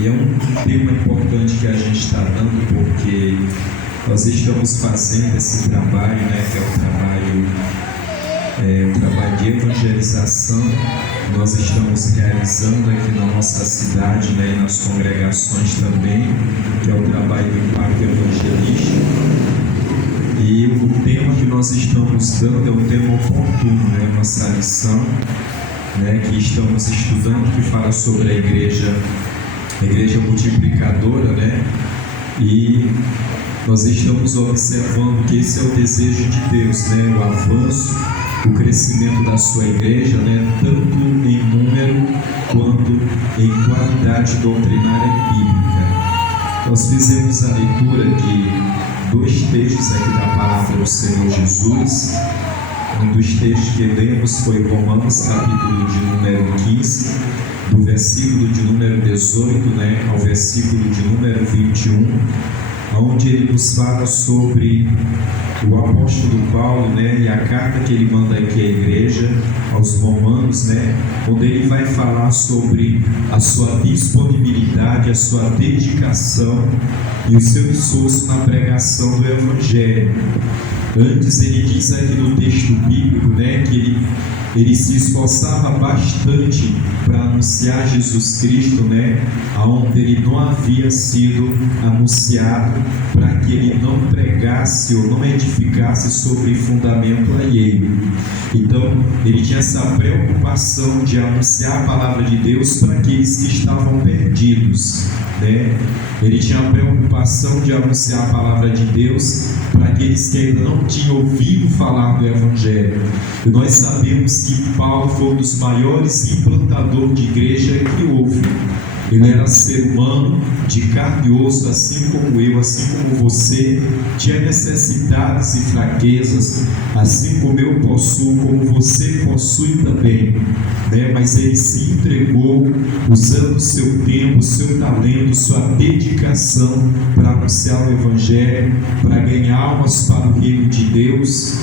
E é um tema importante que a gente está dando, porque nós estamos fazendo esse trabalho, que é o trabalho de evangelização. Nós estamos realizando aqui na nossa cidade, e nas congregações também, que é o trabalho do impacto evangelístico. E o tema que nós estamos dando é um tema oportuno, nossa lição, que estamos estudando, que fala sobre a igreja multiplicadora, e nós estamos observando que esse é o desejo de Deus, o avanço, o crescimento da sua igreja, tanto em número quanto em qualidade doutrinária e bíblica. Nós fizemos a leitura de dois textos aqui da palavra do Senhor Jesus. Um dos textos que lemos foi Romanos, capítulo de número 15, do versículo de número 18, ao versículo de número 21, onde ele nos fala sobre o apóstolo Paulo, e a carta que ele manda aqui à igreja, aos romanos, onde ele vai falar sobre a sua disponibilidade, a sua dedicação e o seu esforço na pregação do Evangelho. Antes ele diz aqui no texto bíblico, que ele se esforçava bastante para anunciar Jesus Cristo, aonde ele não havia sido anunciado, para que ele não pregasse ou não edificasse sobre fundamento alheio. Então, ele tinha essa preocupação de anunciar a palavra de Deus para aqueles que estavam perdidos, Ele tinha a preocupação de anunciar a palavra de Deus para aqueles que ainda não tinham ouvido falar do Evangelho. E nós sabemos que Paulo foi um dos maiores implantadores de igreja que houve. Ele era ser humano, de carne e osso, assim como eu, assim como você, tinha necessidades e fraquezas, assim como eu possuo, como você possui também, mas ele se entregou, usando o seu tempo, o seu talento, sua dedicação para anunciar o Evangelho, para ganhar almas para o reino de Deus.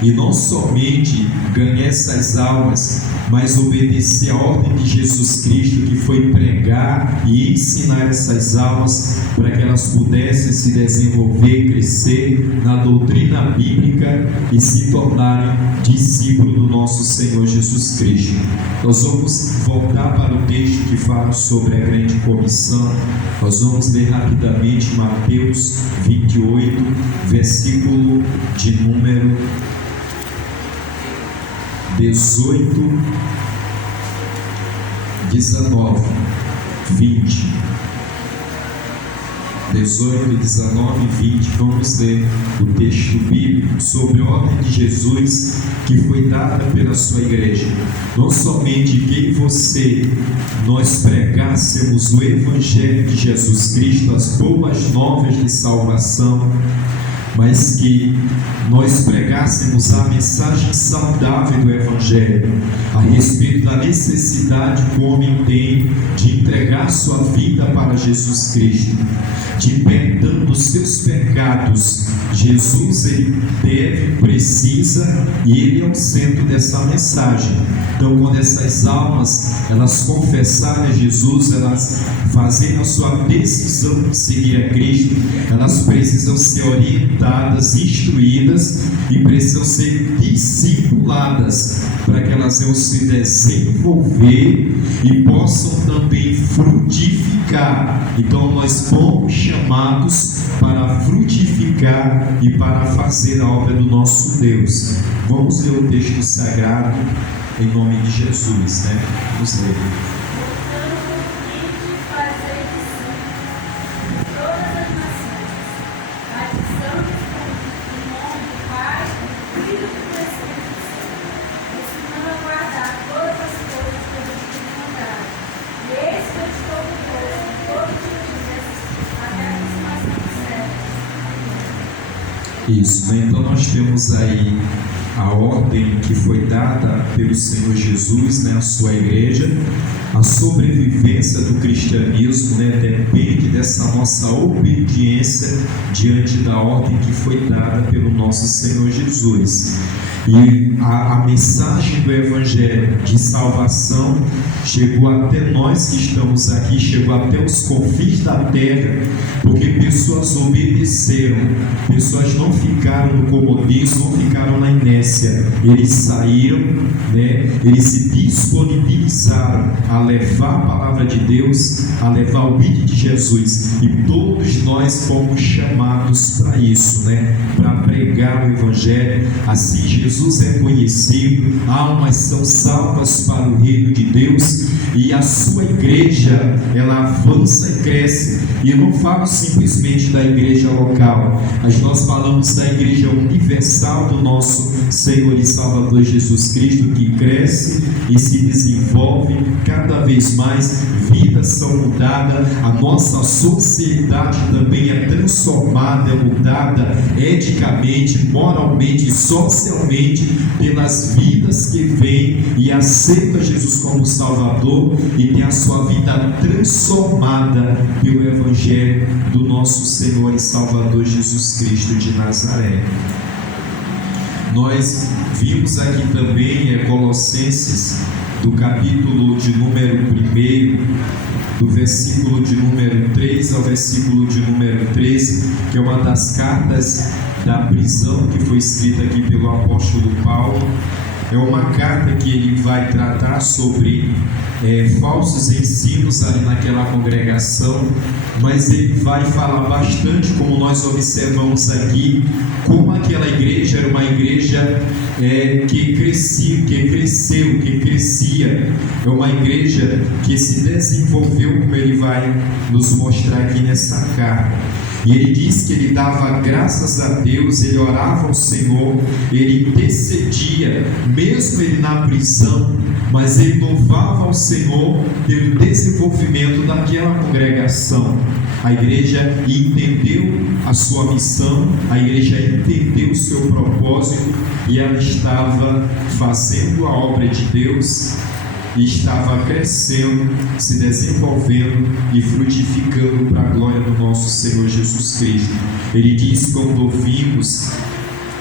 E não somente ganhar essas almas, mas obedecer a ordem de Jesus Cristo, que foi pregar e ensinar essas almas para que elas pudessem se desenvolver, crescer na doutrina bíblica e se tornarem discípulos do nosso Senhor Jesus Cristo. Nós vamos voltar para o texto que fala sobre a grande comissão. Nós vamos ler rapidamente Mateus 28, versículo de número 18, 19, 20. 18, 19 e 20, vamos ler o texto bíblico sobre a ordem de Jesus que foi dada pela sua igreja. Não somente que nós pregássemos o Evangelho de Jesus Cristo, as boas novas de salvação, mas que nós pregássemos a mensagem saudável do Evangelho, a respeito da necessidade que o homem tem de entregar sua vida para Jesus Cristo, de perdão dos seus pecados. Jesus, ele precisa, e ele é o centro dessa mensagem. Então, quando essas almas, elas confessarem a Jesus, elas fazerem a sua decisão de seguir a Cristo, elas precisam ser orientadas, instruídas e precisam ser discipuladas para que elas venham se desenvolver e possam também frutificar. Então nós fomos chamados para frutificar e para fazer a obra do nosso Deus. Vamos ler o texto sagrado em nome de Jesus, Vamos ler. Isso, então nós temos aí a ordem que foi dada pelo Senhor Jesus, à sua igreja, A sobrevivência do cristianismo, depende dessa nossa obediência diante da ordem que foi dada pelo nosso Senhor Jesus. E a mensagem do Evangelho de salvação chegou até nós que estamos aqui, chegou até os confins da terra, porque pessoas obedeceram, pessoas não ficaram no comodismo, não ficaram na inércia, eles saíram, eles se disponibilizaram a levar a palavra de Deus, a levar o vídeo de Jesus, e todos nós fomos chamados para isso, para pregar o Evangelho. Assim Jesus é conhecido, almas são salvas para o reino de Deus, e a sua igreja, ela avança e cresce. E eu não falo simplesmente da igreja local, mas nós falamos da igreja universal do nosso Senhor e Salvador Jesus Cristo, que cresce e se desenvolve cada vez mais, vidas são mudadas, a nossa sociedade também é transformada, é mudada eticamente, moralmente, socialmente, pelas vidas que vêm e aceitam Jesus como Salvador e tem a sua vida transformada pelo Evangelho do nosso Senhor e Salvador Jesus Cristo de Nazaré. Nós vimos aqui também Colossenses, do capítulo de número 1, do versículo de número 3 ao versículo de número 13, que é uma das cartas da prisão que foi escrita aqui pelo apóstolo Paulo. É uma carta que ele vai tratar sobre falsos ensinos ali naquela congregação, mas ele vai falar bastante, como nós observamos aqui, como aquela igreja era uma igreja que crescia, é uma igreja que se desenvolveu, como ele vai nos mostrar aqui nessa carta. E ele diz que ele dava graças a Deus, ele orava ao Senhor, ele intercedia, mesmo ele na prisão, mas ele louvava ao Senhor pelo desenvolvimento daquela congregação. A igreja entendeu a sua missão, a igreja entendeu o seu propósito, e ela estava fazendo a obra de Deus, e estava crescendo, se desenvolvendo e frutificando para a glória do nosso Senhor Jesus Cristo. Ele diz: quando ouvimos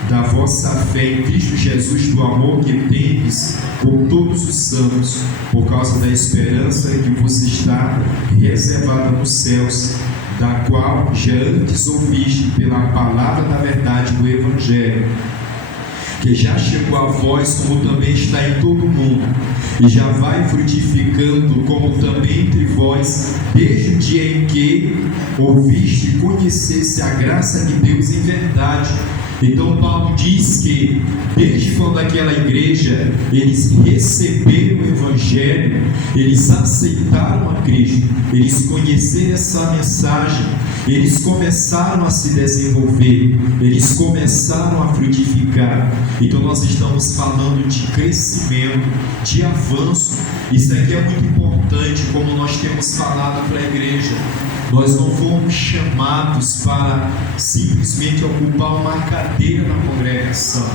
da vossa fé em Cristo Jesus, do amor que tendes por todos os santos, por causa da esperança que vos está reservada nos céus, da qual já antes ouviste pela palavra da verdade do Evangelho, que já chegou a vós, como também está em todo o mundo, e já vai frutificando, como também entre vós, desde o dia em que ouviste e conhecesse a graça de Deus em verdade. Então Paulo diz que desde quando aquela igreja eles receberam o Evangelho, eles aceitaram a Cristo, eles conheceram essa mensagem, eles começaram a se desenvolver, eles começaram a frutificar. Então nós estamos falando de crescimento, de avanço. Isso aqui é muito importante, como nós temos falado para a igreja. Nós não fomos chamados para simplesmente ocupar uma cadeira na congregação.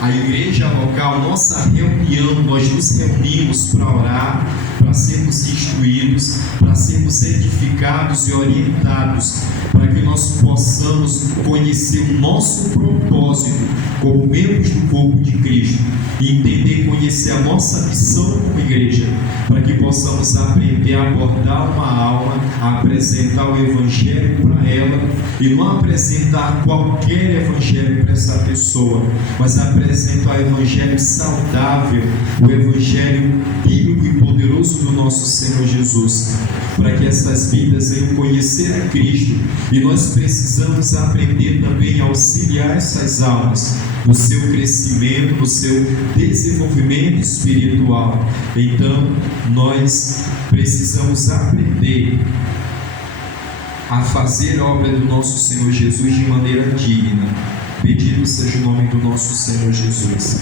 A igreja local, nossa reunião, nós nos reunimos para orar, para sermos instruídos, para sermos edificados e orientados, para que nós possamos conhecer o nosso propósito como membros do corpo de Cristo e entender e conhecer a nossa missão como igreja, para que possamos aprender a abordar uma alma, a apresentar o Evangelho para ela, e não apresentar qualquer Evangelho para essa pessoa, mas apresentar o Evangelho saudável, o Evangelho bíblico e poderoso do nosso Senhor Jesus, para que essas vidas venham conhecer a Cristo. E nós precisamos aprender também a auxiliar essas almas no seu crescimento, no seu desenvolvimento espiritual. Então nós precisamos aprender a fazer a obra do nosso Senhor Jesus de maneira digna. Bendito seja o nome do nosso Senhor Jesus.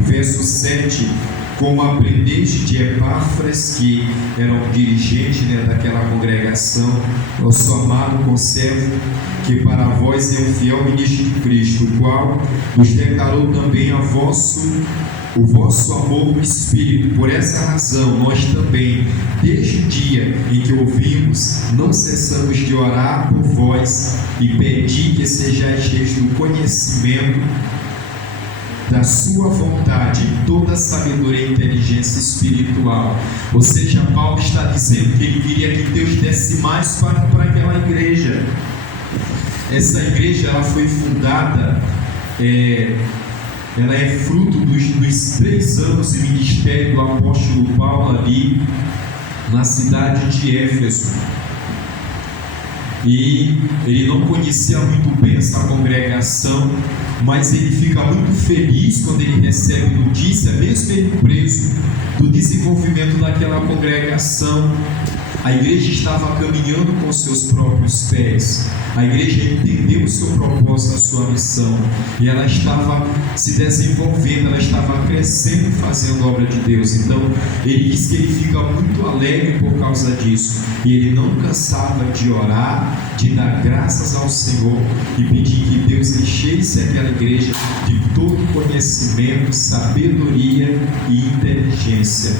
Verso 7: como aprendeste de Epáfras, que era um dirigente daquela congregação, nosso amado conservo, que para vós é um fiel ministro de Cristo, o qual nos declarou também a vosso o vosso amor no Espírito. Por essa razão, nós também, desde o dia em que ouvimos, não cessamos de orar por vós e pedir que sejais cheios do conhecimento da sua vontade, toda sabedoria e inteligência espiritual. Ou seja, Paulo está dizendo que ele queria que Deus desse mais para aquela igreja. Essa igreja, ela foi fundada, ela é fruto dos 3 anos de ministério do apóstolo Paulo ali na cidade de Éfeso. E ele não conhecia muito bem essa congregação, mas ele fica muito feliz quando ele recebe notícia, mesmo ele preso, do desenvolvimento daquela congregação. A igreja estava caminhando com seus próprios pés. A igreja entendeu o seu propósito, a sua missão, e ela estava se desenvolvendo, ela estava crescendo, fazendo a obra de Deus. Então ele diz que ele fica muito alegre por causa disso, e ele não cansava de orar, de dar graças ao Senhor e pedir que Deus enchesse aquela igreja de todo conhecimento, sabedoria e inteligência,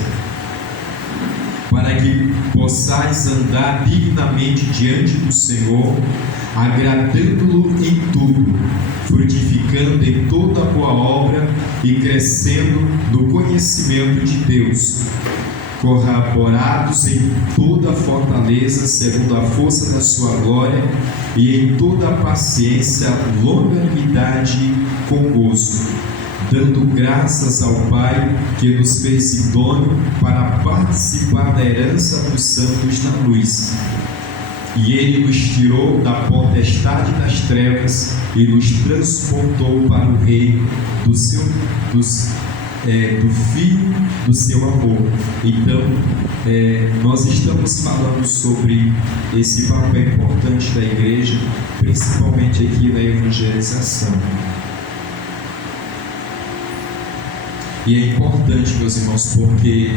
para que possais andar dignamente diante do Senhor, agradando-lo em tudo, frutificando em toda boa obra e crescendo no conhecimento de Deus, corroborados em toda fortaleza, segundo a força da sua glória, e em toda paciência, longanimidade com gozo, dando graças ao Pai que nos fez idôneo para participar da herança dos santos na luz. E Ele nos tirou da potestade das trevas e nos transportou para o reino do Filho do seu amor. Então, nós estamos falando sobre esse papel importante da igreja, principalmente aqui na evangelização. E é importante, meus irmãos, porque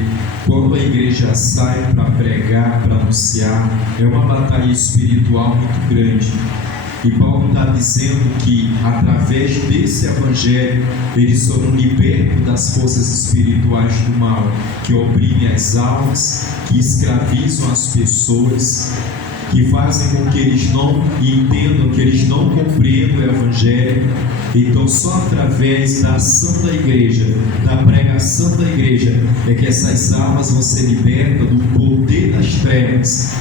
quando a igreja sai para pregar, para anunciar, é uma batalha espiritual muito grande. E Paulo está dizendo que através desse evangelho eles foram libertos das forças espirituais do mal, que oprimem as almas, que escravizam as pessoas, que fazem com que eles não entendam, que eles não compreendam o evangelho. Então só através da ação da igreja, da pregação da igreja, é que essas almas vão ser libertas do poder das trevas,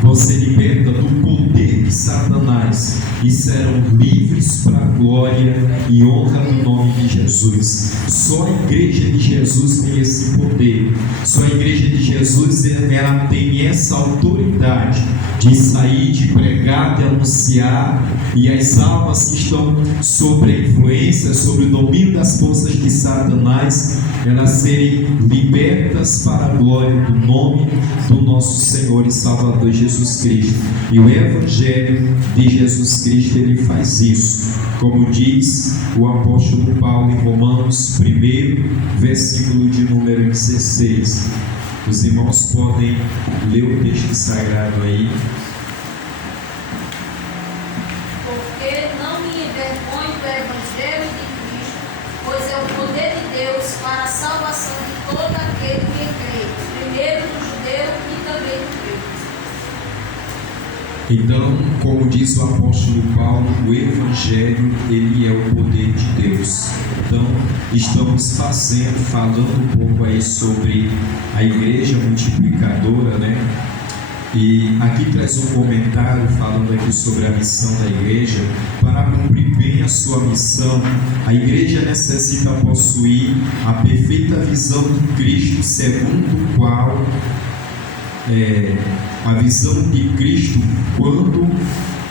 vão ser libertas do poder de Satanás e serão livres para a glória e honra do nome de Jesus. Só a igreja de Jesus tem esse poder. Só a igreja de Jesus ela tem essa autoridade de sair, de pregar, de anunciar, e as almas que estão sobre a influência, sobre o domínio das forças de Satanás, elas serem libertas para a glória do nome do nosso Senhor e Salvador Jesus Cristo. E o Evangelho de Jesus Cristo, ele faz isso, como diz o apóstolo Paulo em Romanos 1, versículo de número 16. Os irmãos podem ler o texto sagrado aí. Porque não me envergonho do Evangelho de Cristo, pois é o poder de Deus para a salvação de todo aquele que crê, primeiro do judeu e também do grego. Então, como diz o apóstolo Paulo, o Evangelho, ele é o poder de Deus. Então, estamos falando um pouco aí sobre a igreja multiplicadora, E aqui traz um comentário falando aqui sobre a missão da igreja. Para cumprir bem a sua missão, a igreja necessita possuir a perfeita visão de Cristo, segundo o qual a visão de Cristo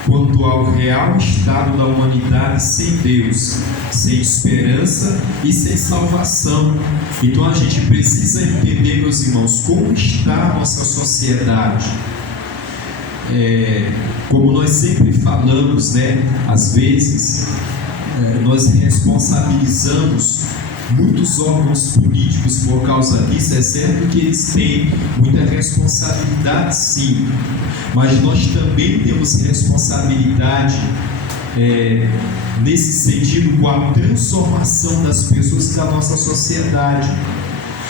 quanto ao real estado da humanidade sem Deus, sem esperança e sem salvação. Então a gente precisa entender, meus irmãos, como está a nossa sociedade. Como nós sempre falamos, às vezes nós responsabilizamos muitos órgãos políticos por causa disso. É certo que eles têm muita responsabilidade, sim, mas nós também temos responsabilidade nesse sentido, com a transformação das pessoas e da nossa sociedade.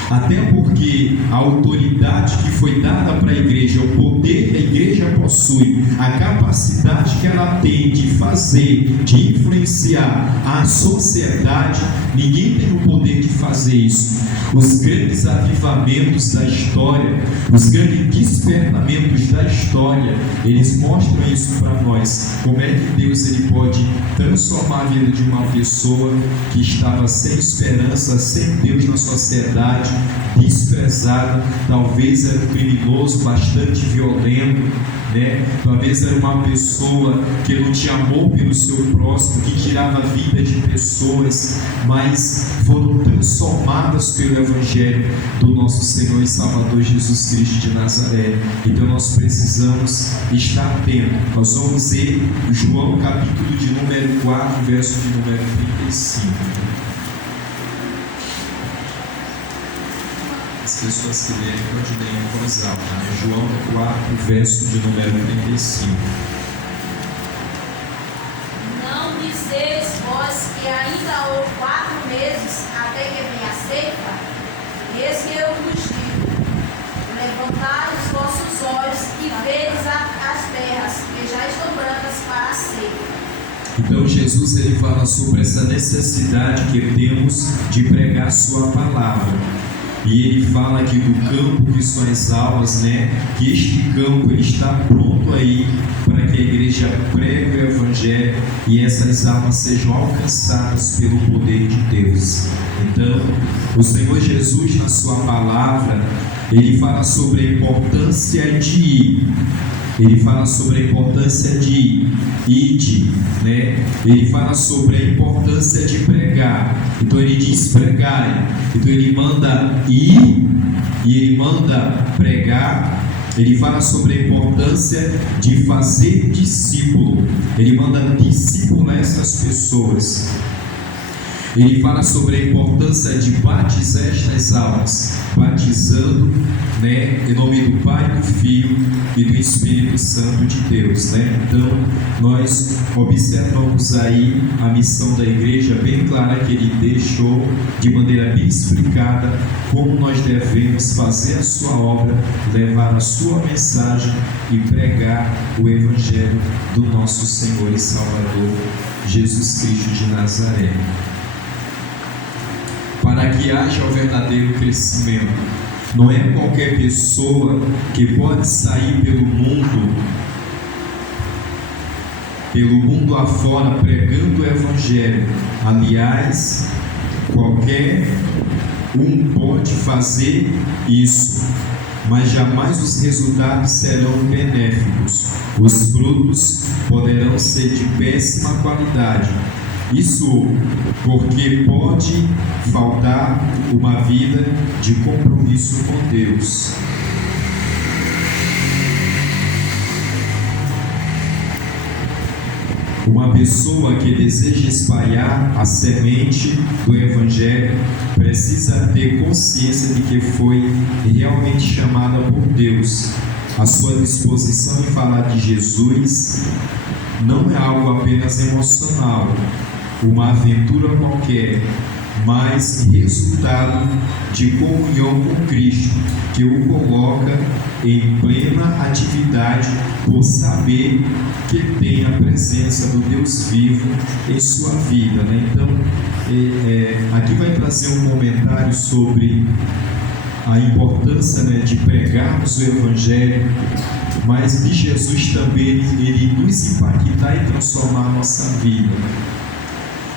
Até porque a autoridade que foi dada para a igreja, o poder que a igreja possui, a capacidade que ela tem de fazer, de influenciar a sociedade, ninguém tem o poder de fazer isso. Os grandes avivamentos da história, os grandes despertamentos da história, eles mostram isso para nós. Como é que Deus ele pode transformar a vida de uma pessoa que estava sem esperança, sem Deus na sociedade, desprezada, talvez era um criminoso bastante violento, né? Talvez era uma pessoa que não tinha amor pelo seu próximo, que tirava a vida de pessoas, mas foram transformadas pelo Evangelho do nosso Senhor e Salvador Jesus Cristo de Nazaré. Então nós precisamos estar atentos. Nós vamos ler João capítulo de número 4, verso de número 35. As pessoas que lerem pode ler em voz alta, né? João 4, verso de número 35. Não dizeis vós que ainda há 4 meses até que venha a ceifa? Eis que eu vos digo: levantai os vossos olhos e vedes as terras, que já estão brancas para a ceifa. Então Jesus ele fala sobre essa necessidade que temos de pregar sua palavra. E ele fala aqui do campo que são as almas, né? Que este campo ele está pronto aí para que a igreja pregue o Evangelho e essas almas sejam alcançadas pelo poder de Deus. Então, o Senhor Jesus, na sua palavra, ele fala sobre a importância de ir. Ele fala sobre a importância de ir, né? Ele fala sobre a importância de pregar. Então ele diz pregai. Então ele manda ir e ele manda pregar. Ele fala sobre a importância de fazer discípulo. Ele manda discipular essas pessoas. Ele fala sobre a importância de batizar estas almas, batizando, né, em nome do Pai, do Filho e do Espírito Santo de Deus, né? Então, nós observamos aí a missão da igreja bem clara que ele deixou de maneira bem explicada como nós devemos fazer a sua obra, levar a sua mensagem e pregar o Evangelho do nosso Senhor e Salvador Jesus Cristo de Nazaré. Para que haja o verdadeiro crescimento. Não é qualquer pessoa que pode sair pelo mundo afora pregando o Evangelho. Aliás, qualquer um pode fazer isso, mas jamais os resultados serão benéficos. Os frutos poderão ser de péssima qualidade. Isso porque pode faltar uma vida de compromisso com Deus. Uma pessoa que deseja espalhar a semente do Evangelho precisa ter consciência de que foi realmente chamada por Deus. A sua disposição em falar de Jesus não é algo apenas emocional, uma aventura qualquer, mas resultado de comunhão com Cristo, que o coloca em plena atividade por saber que tem a presença do Deus vivo em sua vida, né? Então, aqui vai trazer um comentário sobre a importância, né, de pregarmos o Evangelho, mas de Jesus também ele nos impactar e transformar a nossa vida.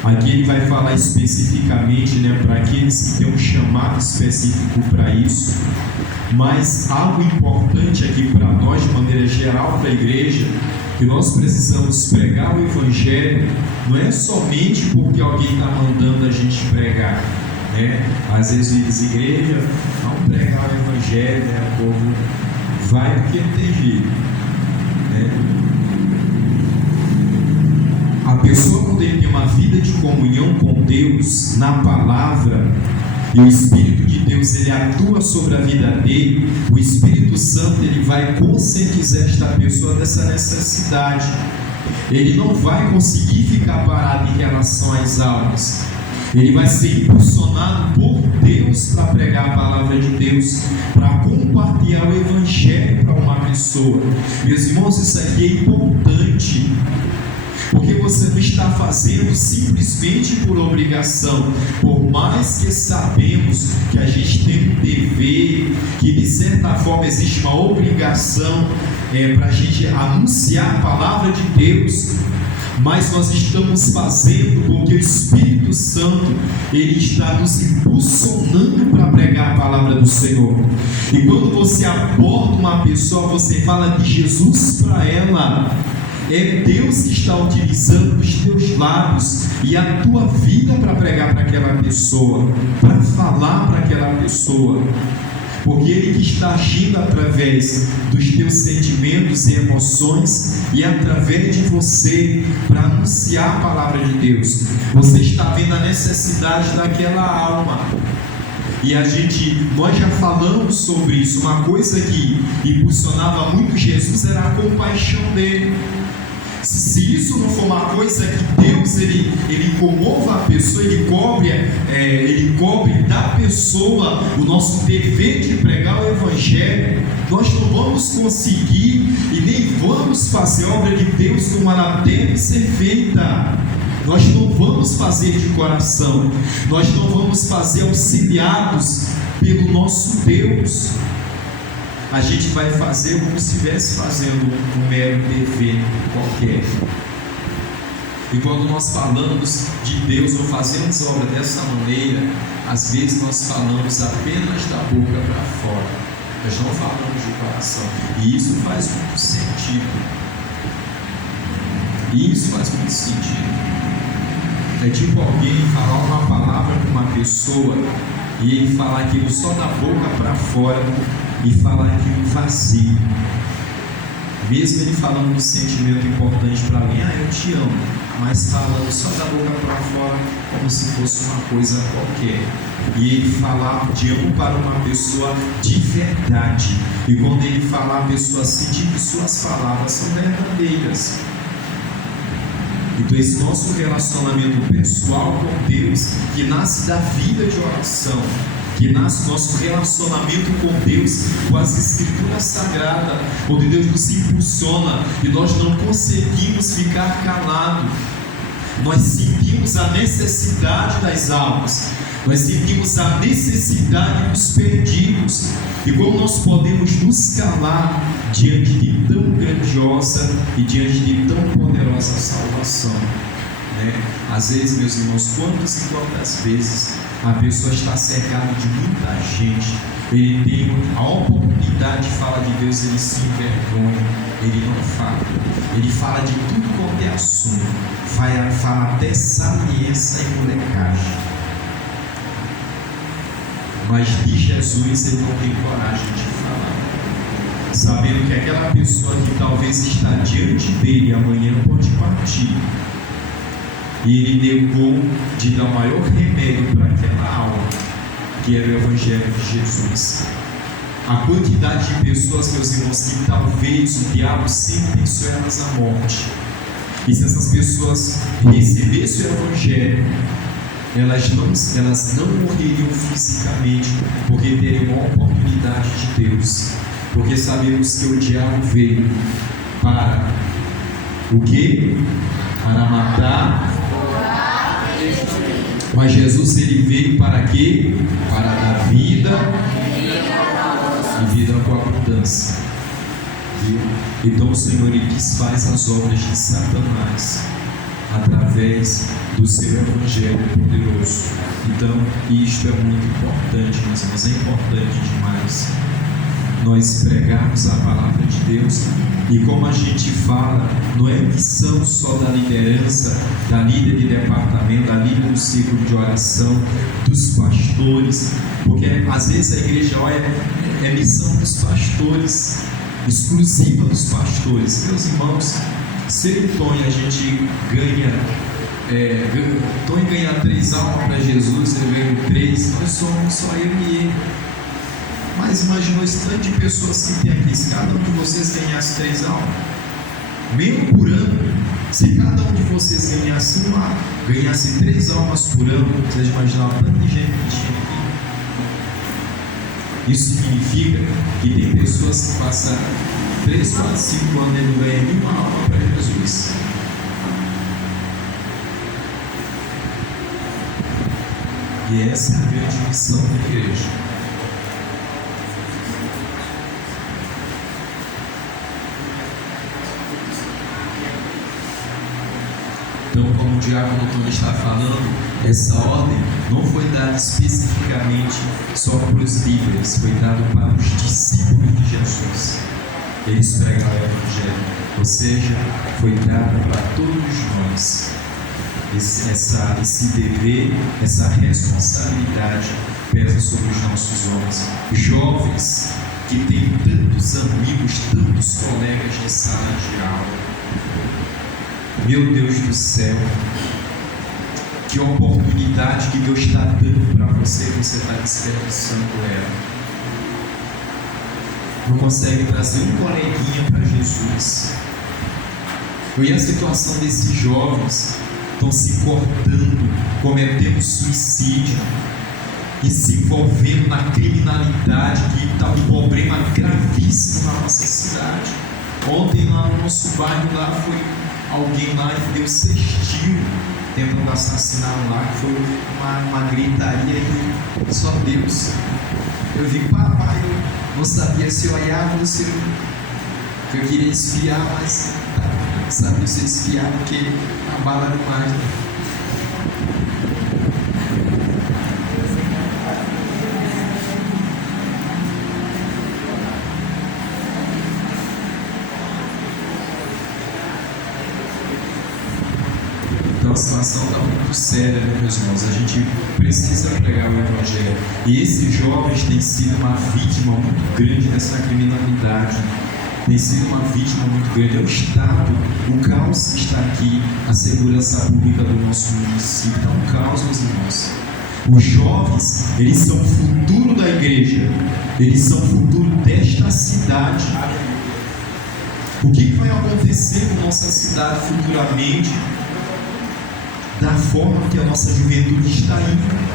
Aqui ele vai falar especificamente, né, para aqueles que têm um chamado específico para isso, mas algo importante aqui para nós, de maneira geral, para a igreja, que nós precisamos pregar o Evangelho, não é somente porque alguém está mandando a gente pregar, né? Às vezes diz igreja, vamos pregar o Evangelho, né? O povo vai porque não tem jeito, né? A pessoa, quando ele tem uma vida de comunhão com Deus na palavra, e o Espírito de Deus ele atua sobre a vida dele, o Espírito Santo ele vai conscientizar esta pessoa dessa necessidade ele não vai conseguir ficar parado em relação às almas. Ele vai ser impulsionado por Deus para pregar a palavra de Deus, para compartilhar o Evangelho para uma pessoa. Meus irmãos, isso aqui é importante, porque você não está fazendo simplesmente por obrigação. Por mais que sabemos que a gente tem um dever, que de certa forma existe uma obrigação para a gente anunciar a palavra de Deus, mas nós estamos fazendo porque o Espírito Santo, ele está nos impulsionando para pregar a palavra do Senhor. E quando você aborda uma pessoa, você fala de Jesus para ela. É Deus que está utilizando os teus lábios e a tua vida para pregar para aquela pessoa, para falar para aquela pessoa, porque Ele que está agindo através dos teus sentimentos e emoções e através de você para anunciar a palavra de Deus. Você está vendo a necessidade daquela alma. E nós já falamos sobre isso. Uma coisa que impulsionava muito Jesus era a compaixão dele. Se isso não for uma coisa que Deus ele comova a pessoa, ele cobre da pessoa o nosso dever de pregar o Evangelho, nós não vamos conseguir e nem vamos fazer a obra de Deus como ela deve ser feita. Nós não vamos fazer de coração, nós não vamos fazer auxiliados pelo nosso Deus. A gente vai fazer como se estivesse fazendo um mero dever qualquer. E quando nós falamos de Deus ou fazemos obra dessa maneira, às vezes nós falamos apenas da boca para fora, nós não falamos de coração. E isso faz muito sentido. É tipo alguém falar uma palavra para uma pessoa e ele falar aquilo só da boca para fora e falar aquilo vazio, mesmo ele falando um sentimento importante para alguém, eu te amo, mas falando só da boca para fora como se fosse uma coisa qualquer. E ele falar de amo para uma pessoa de verdade, e quando ele falar, a pessoa sentir que suas palavras são verdadeiras. Então esse nosso relacionamento pessoal com Deus, que nasce da vida de oração, que nasce nosso relacionamento com Deus, com as Escrituras Sagradas, onde Deus nos impulsiona e nós não conseguimos ficar calados. Nós sentimos a necessidade das almas, nós sentimos a necessidade dos perdidos. E como nós podemos nos calar diante de tão grandiosa e diante de tão poderosa salvação, né? Às vezes, meus irmãos, quantas e quantas vezes a pessoa está cercada de muita gente, ele tem a oportunidade de falar de Deus, ele se envergonha, ele não fala, ele fala de tudo quanto é assunto, fala até saliência e molecagem, mas de Jesus ele não tem coragem de falar, sabendo que aquela pessoa que talvez está diante dele amanhã pode partir. E ele negou de dar o maior remédio para aquela alma, que era o Evangelho de Jesus. A quantidade de pessoas, meus irmãos, que talvez o diabo sempre pensou elas à morte. E se essas pessoas recebessem o Evangelho, elas não morreriam fisicamente, porque teriam uma oportunidade de Deus. Porque sabemos que o diabo veio para o quê? Para matar. Mas Jesus ele veio para quê? Para dar vida e vida com abundância. Então o Senhor ele desfaz as obras de Satanás através do seu Evangelho poderoso. Então isto é muito importante, meus irmãos, é importante demais nós pregarmos a palavra de Deus. E como a gente fala, não é missão só da liderança, da líder de departamento, da líder do círculo de oração, dos pastores, porque às vezes a igreja olha, é missão dos pastores, exclusiva dos pastores. Meus irmãos, se eu e Tony a gente Tony ganha 3 almas para Jesus, eu ganho 3, nós somos só eu e ele. Mas imagina o tanto de pessoas que tem aqui, se cada um de vocês ganhasse 3 almas, Mesmo por ano, se cada um de vocês ganhasse 3 almas por ano, vocês imaginam o tanto de gente que tinha aqui? Isso significa que tem pessoas que passam 3, 4, 5 anos e não ganham nenhuma alma para Jesus. E essa é a grande missão da igreja. Então, como o diácono Antônio está falando, essa ordem não foi dada especificamente só para os líderes, foi dada para os discípulos de Jesus. Eles pregaram o Evangelho, ou seja, foi dada para todos nós. Esse dever, essa responsabilidade pesa sobre os nossos ombros. Jovens que têm tantos amigos, tantos colegas de sala de aula. Meu Deus do céu, que oportunidade que Deus está dando para você, você está desperdiçando ela. Não consegue trazer um coleguinha para Jesus. E a situação desses jovens estão se cortando, cometendo suicídio e se envolvendo na criminalidade, que está um problema gravíssimo na nossa cidade. Ontem lá no nosso bairro lá foi alguém lá que deu 6 tiros tentando assassinar lá, que foi uma gritaria e só Deus. Eu vi, papai, eu não sabia se eu olhava ou se eu queria espiar, mas não sabia se eu espiar porque a bala era mais. Então a situação está muito séria, né, meus irmãos? A gente precisa pregar o Evangelho. E esses jovens têm sido uma vítima muito grande dessa criminalidade. Tem sido uma vítima muito grande. É o Estado, o caos que está aqui, a segurança pública do nosso município. Está um caos, meus irmãos. Os jovens, eles são o futuro da igreja. Eles são o futuro desta cidade. O que vai acontecer com nossa cidade futuramente? Da forma que a nossa juventude está indo.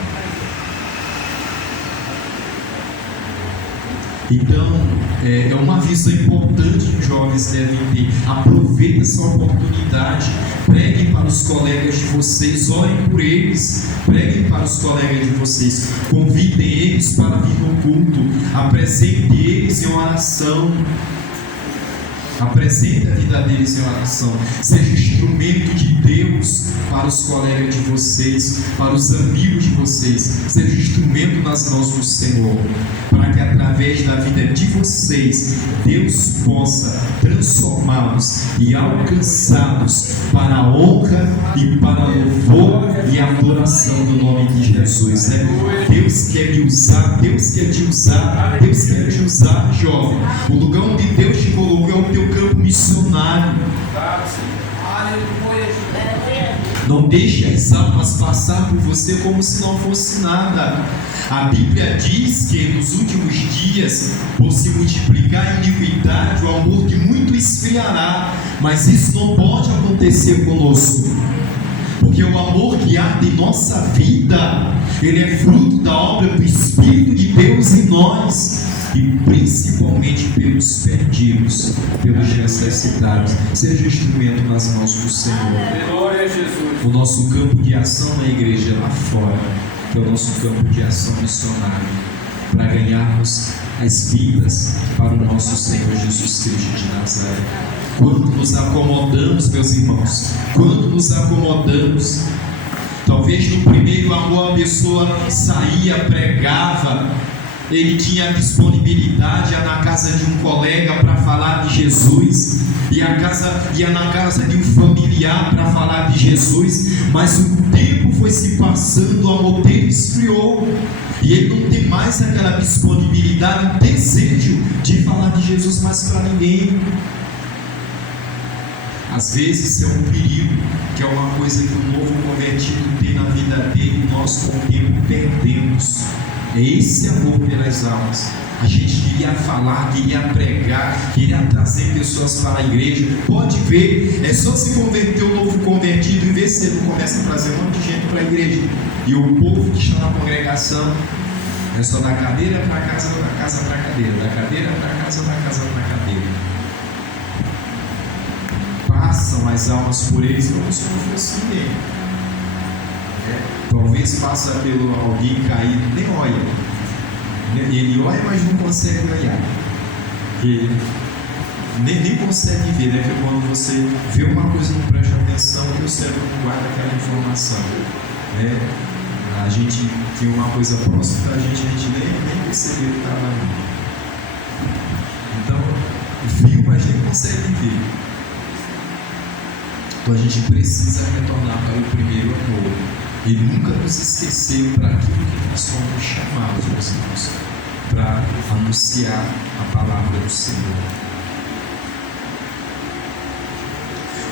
Então, é uma visão importante que os jovens devem ter. Aproveitem essa oportunidade, preguem para os colegas de vocês, orem por eles, preguem para os colegas de vocês, convidem eles para vir no culto, apresentem eles em oração. Apresente a vida deles em oração. Seja instrumento de Deus para os colegas de vocês, para os amigos de vocês. Seja instrumento nas mãos do Senhor, para que através da vida de vocês, Deus possa transformá-los e alcançá-los para a honra e para louvor e adoração do nome de Jesus, né? Deus quer me usar, Deus quer te usar, Deus quer te usar, jovem. O lugar onde Deus te colocou é o teu campo missionário. Não deixe as almas passar por você como se não fosse nada. A Bíblia diz que nos últimos dias, por se multiplicar a iniquidade, o amor de muito esfriará. Mas isso não pode acontecer conosco, porque o amor que arde em nossa vida, ele é fruto da obra do Espírito de Deus em nós, e principalmente pelos perdidos, pelos necessitados. Seja instrumento nas mãos do Senhor. Glória a Jesus. O nosso campo de ação na igreja lá fora, que é o nosso campo de ação missionário, para ganharmos as vidas para o nosso Senhor Jesus Cristo de Nazaré. Quando nos acomodamos, meus irmãos, quando nos acomodamos, talvez no primeiro amor a pessoa saía, pregava, ele tinha disponibilidade, ia na casa de um colega para falar de Jesus, ia na casa de um familiar para falar de Jesus, mas o tempo foi se passando, o amor dele esfriou, e ele não tem mais aquela disponibilidade, o desejo de falar de Jesus mais para ninguém. Às vezes é um perigo, que é uma coisa que o novo convertido tem na vida dele, e nós com o tempo perdemos. É esse amor pelas almas. A gente queria falar, queria pregar, queria trazer pessoas para a igreja. Pode ver, é só se converter o novo convertido e ver se ele não começa a trazer um monte de gente para a igreja. E o povo que está na congregação é só da cadeira para casa, da casa para cadeira, da cadeira para casa, da casa para cadeira. Passam as almas por eles como se não fosse ninguém. Talvez passa pelo alguém cair, nem olha. Ele olha, mas não consegue olhar. Ele nem consegue ver, né? Porque quando você vê uma coisa e não presta atenção, e o cérebro não guarda aquela informação. Né? A gente tinha uma coisa próxima da gente, a gente nem percebeu que estava ali. Então, viu, mas nem consegue ver. Então a gente precisa retornar para o primeiro amor e nunca nos esquecer para aquilo que nós fomos chamados, meus irmãos, para anunciar a palavra do Senhor.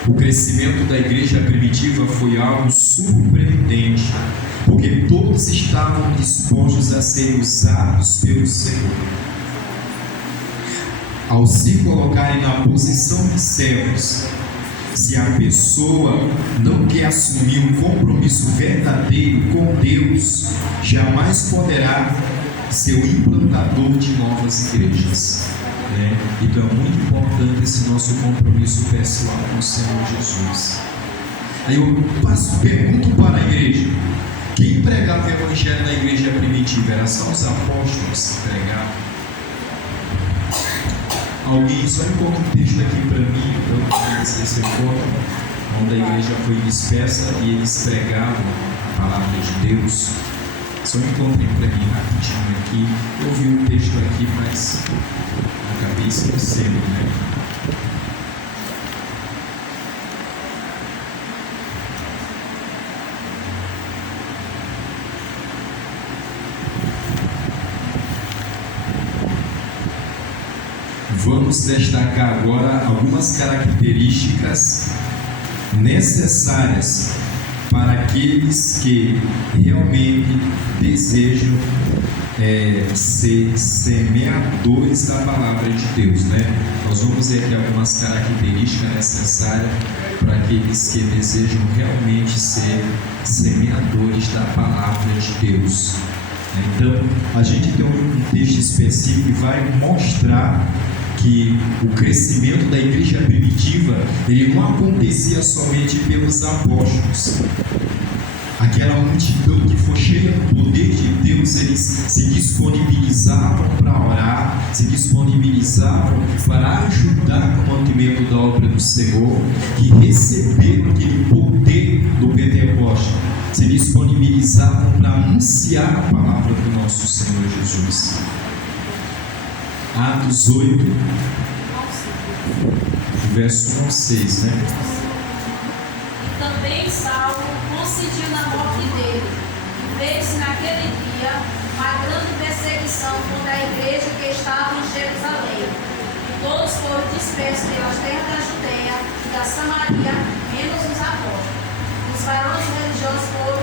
O crescimento da igreja primitiva foi algo surpreendente, porque todos estavam dispostos a serem usados pelo Senhor. Ao se colocarem na posição de servos, se a pessoa não quer assumir um compromisso verdadeiro com Deus, jamais poderá ser o implantador de novas igrejas. Então é muito importante esse nosso compromisso pessoal com o Senhor Jesus. Aí eu pergunto para a igreja: quem pregava o evangelho na igreja primitiva? Era só os apóstolos que pregavam? Alguém só encontra um texto aqui para mim, então não sei se encontra, onde a igreja foi dispersa e eles pregavam a palavra de Deus. Só encontrem para mim rapidinho aqui. Eu vi um texto aqui, mas acabei esquecendo, né? Vamos destacar agora algumas características necessárias para aqueles que realmente desejam ser semeadores da palavra de Deus, né? Nós vamos ver aqui algumas características necessárias para aqueles que desejam realmente ser semeadores da palavra de Deus. Então, a gente tem um texto específico que vai mostrar que o crescimento da igreja primitiva ele não acontecia somente pelos apóstolos. Aquela multidão que foi cheia do poder de Deus, eles se disponibilizavam para orar, se disponibilizavam para ajudar no mantimento da obra do Senhor, que receberam aquele poder do Pentecostes, se disponibilizavam para anunciar a palavra do nosso Senhor Jesus. Atos 8, verso 1 ao 6, né? E também Saulo consentiu na morte dele, e fez naquele dia uma grande perseguição contra a igreja que estava em Jerusalém. E todos foram dispersos pelas terras da Judeia e da Samaria, menos os apóstolos. Os varões religiosos foram